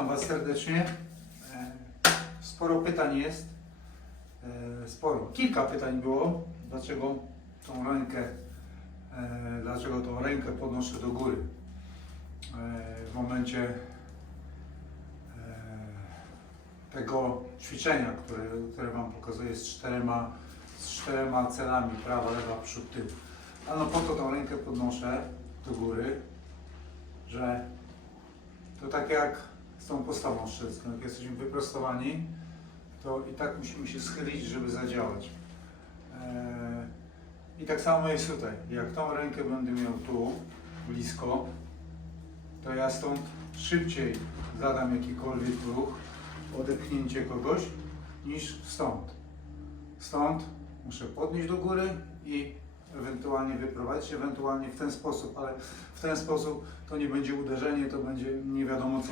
Was serdecznie. E, Sporo pytań jest. E, Sporo. Kilka pytań było. Dlaczego tą rękę, e, dlaczego tą rękę podnoszę do góry w momencie tego ćwiczenia, które, które Wam pokazuję z czterema, z czterema celami, prawa, lewa, przód, tył. Ano po to tą rękę podnoszę do góry, że to tak jak z tą postawą strzelecką, jak jesteśmy wyprostowani, to i tak musimy się schylić, żeby zadziałać. Eee, I tak samo jest tutaj. Jak tą rękę będę miał tu, blisko, to ja stąd szybciej zadam jakikolwiek ruch, odepchnięcie kogoś, niż stąd. Stąd muszę podnieść do góry i ewentualnie wyprowadzić, ewentualnie w ten sposób, ale w ten sposób to nie będzie uderzenie, to będzie nie wiadomo co.